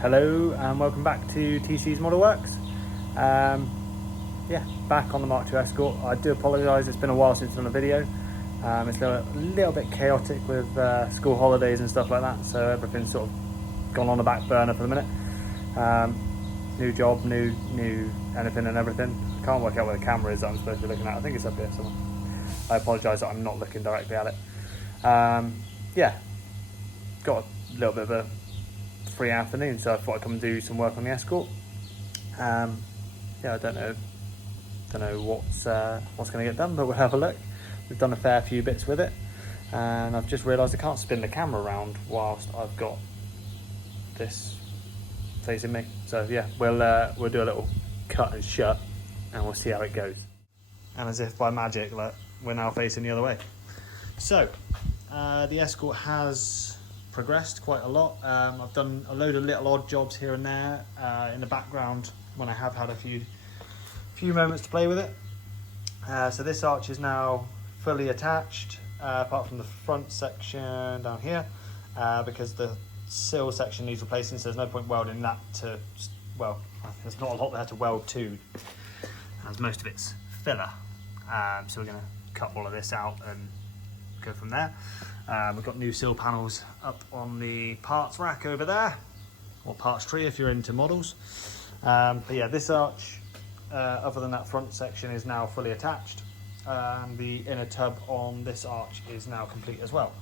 Hello and welcome back to TC's Model Works. Yeah, back on the Mark II Escort. I do apologise, it's been a while since I've done a video. It's a little bit chaotic with school holidays and stuff like that, so everything's sort of gone on the back burner for the minute. New job, new anything and everything. I can't work out where the camera is that I'm supposed to be looking at. I think it's up here somewhere. I apologise that I'm not looking directly at it. Yeah, got a little bit of a free afternoon, so I thought I'd come and do some work on the Escort. Yeah, I don't know what's going to get done, but we'll have a look. We've done a fair few bits with it, and I've just realised I can't spin the camera around whilst I've got this facing me. So yeah, we'll do a little cut and shut, and we'll see how it goes. And as if by magic, like, we're now facing the other way. So the Escort has progressed quite a lot. I've done a load of little odd jobs here and there in the background when I have had a few moments to play with it. So this arch is now fully attached, apart from the front section down here, because the sill section needs replacing, so there's no point welding that to, well, there's not a lot there to weld to, as most of it's filler. So we're going to cut all of this out and go from there. We've got new sill panels up on the parts rack over there, or parts tree if you're into models. But yeah, this arch, other than that front section, is now fully attached, and the inner tub on this arch is now complete as well.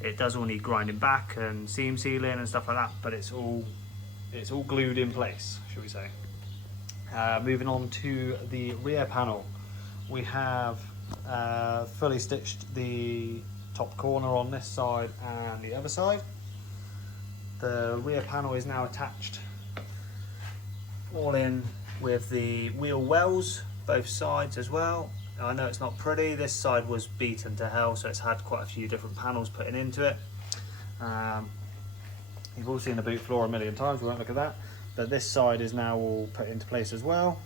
It does all need grinding back and seam sealing and stuff like that, but it's all glued in place, shall we say. Moving on to the rear panel, we have fully stitched the top corner on this side and the other side. The rear panel is now attached all in with the wheel wells, both sides as well. I know it's not pretty, this side was beaten to hell, so it's had quite a few different panels putting into it. You've all seen the boot floor a million times, we won't look at that, but this side is now all put into place as well,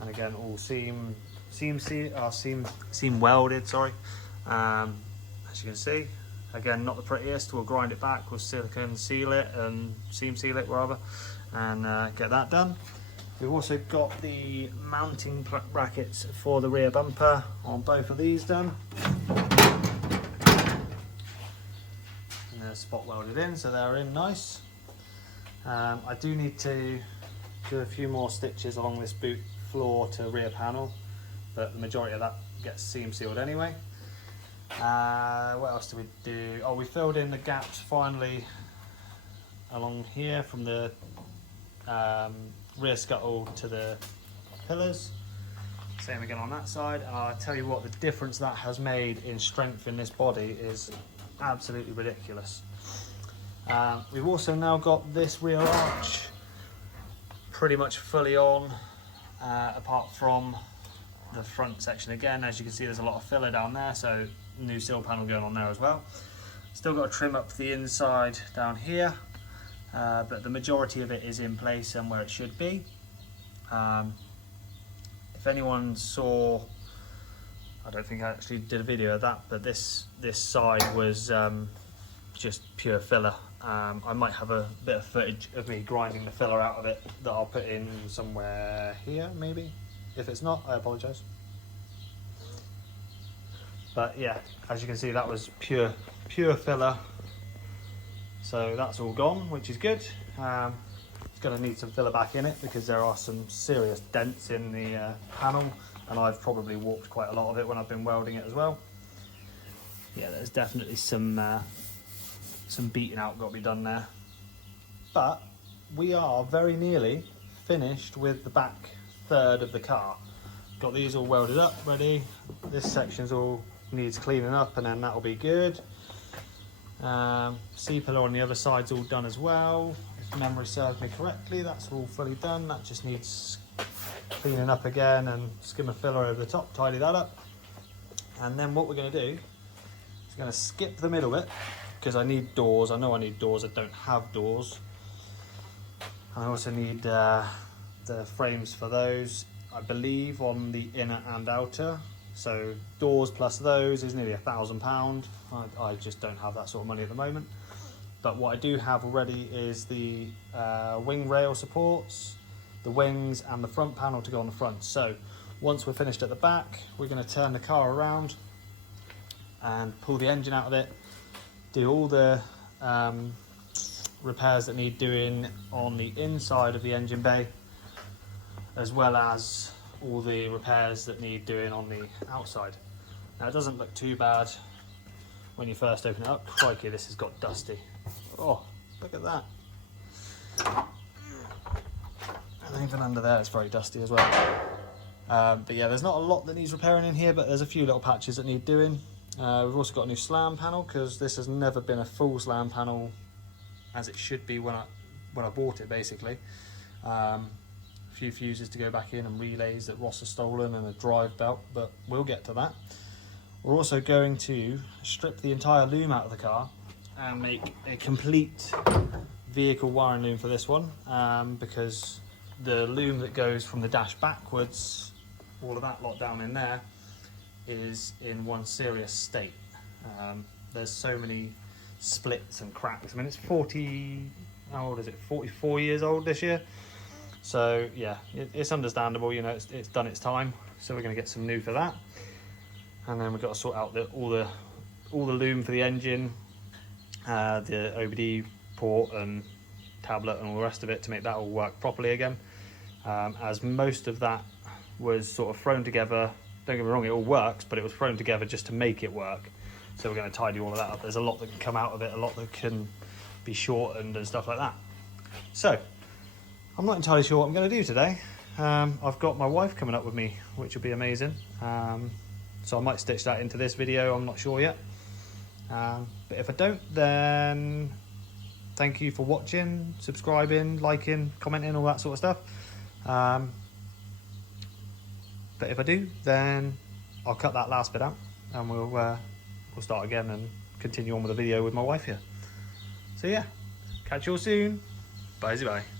and again all seam welded, sorry. As you can see, again not the prettiest. We'll grind it back, we'll silicone seal it and seam seal it rather, and get that done. We've also got the mounting brackets for the rear bumper on both of these done, and they're spot welded in, so they're in nice. I do need to do a few more stitches along this boot floor to rear panel, but the majority of that gets seam sealed anyway. What else do we do? Oh, we filled in the gaps finally along here from the rear scuttle to the pillars. Same again on that side. I'll tell you what, the difference that has made in strength in this body is absolutely ridiculous. We've also now got this rear arch pretty much fully on, apart from the front section again. As you can see, there's a lot of filler down there, so new sill panel going on there as well. Still got to trim up the inside down here, but the majority of it is in place and where it should be. If anyone saw, I don't think I actually did a video of that, but this side was just pure filler. I might have a bit of footage of me grinding the filler out of it that I'll put in somewhere here maybe. If it's not, I apologise. But yeah, as you can see, that was pure filler. So that's all gone, which is good. It's going to need some filler back in it because there are some serious dents in the panel, and I've probably warped quite a lot of it when I've been welding it as well. Yeah, there's definitely some beating out got to be done there. But we are very nearly finished with the back third of the car. Got these all welded up, ready. This section's all needs cleaning up, and then that'll be good. C-pillar on the other side's all done as well. If memory serves me correctly, that's all fully done. That just needs cleaning up again and skim a filler over the top, tidy that up. And then what we're going to do is going to skip the middle bit because I need doors. I know I need doors. I don't have doors. I also need the frames for those, I believe, on the inner and outer. So doors plus those is nearly £1,000. I just don't have that sort of money at the moment. But what I do have already is the wing rail supports, the wings and the front panel to go on the front. So once we're finished at the back, we're going to turn the car around and pull the engine out of it, do all the repairs that need doing on the inside of the engine bay, as well as all the repairs that need doing on the outside. Now it doesn't look too bad when you first open it up. Crikey, this has got dusty. Oh, look at that. And even under there it's very dusty as well. But yeah, there's not a lot that needs repairing in here, but there's a few little patches that need doing. We've also got a new slam panel, because this has never been a full slam panel as it should be when I bought it, basically. A few fuses to go back in and relays that Ross has stolen and a drive belt, but we'll get to that. We're also going to strip the entire loom out of the car and make a complete vehicle wiring loom for this one, because the loom that goes from the dash backwards, all of that lot down in there, is in one serious state. There's so many splits and cracks. I mean, it's how old is it? 44 years old this year. So yeah, it's understandable, you know, it's done its time. So we're going to get some new for that. And then we've got to sort out all the loom for the engine, the OBD port and tablet and all the rest of it, to make that all work properly again. As most of that was sort of thrown together, don't get me wrong, it all works, but it was thrown together just to make it work. So we're going to tidy all of that up. There's a lot that can come out of it, a lot that can be shortened and stuff like that. So I'm not entirely sure what I'm going to do today. I've got my wife coming up with me, which will be amazing. So I might stitch that into this video, I'm not sure yet. But if I don't, then thank you for watching, subscribing, liking, commenting, all that sort of stuff. But if I do, then I'll cut that last bit out and we'll start again and continue on with the video with my wife here. So yeah, catch you all soon. Bye bye.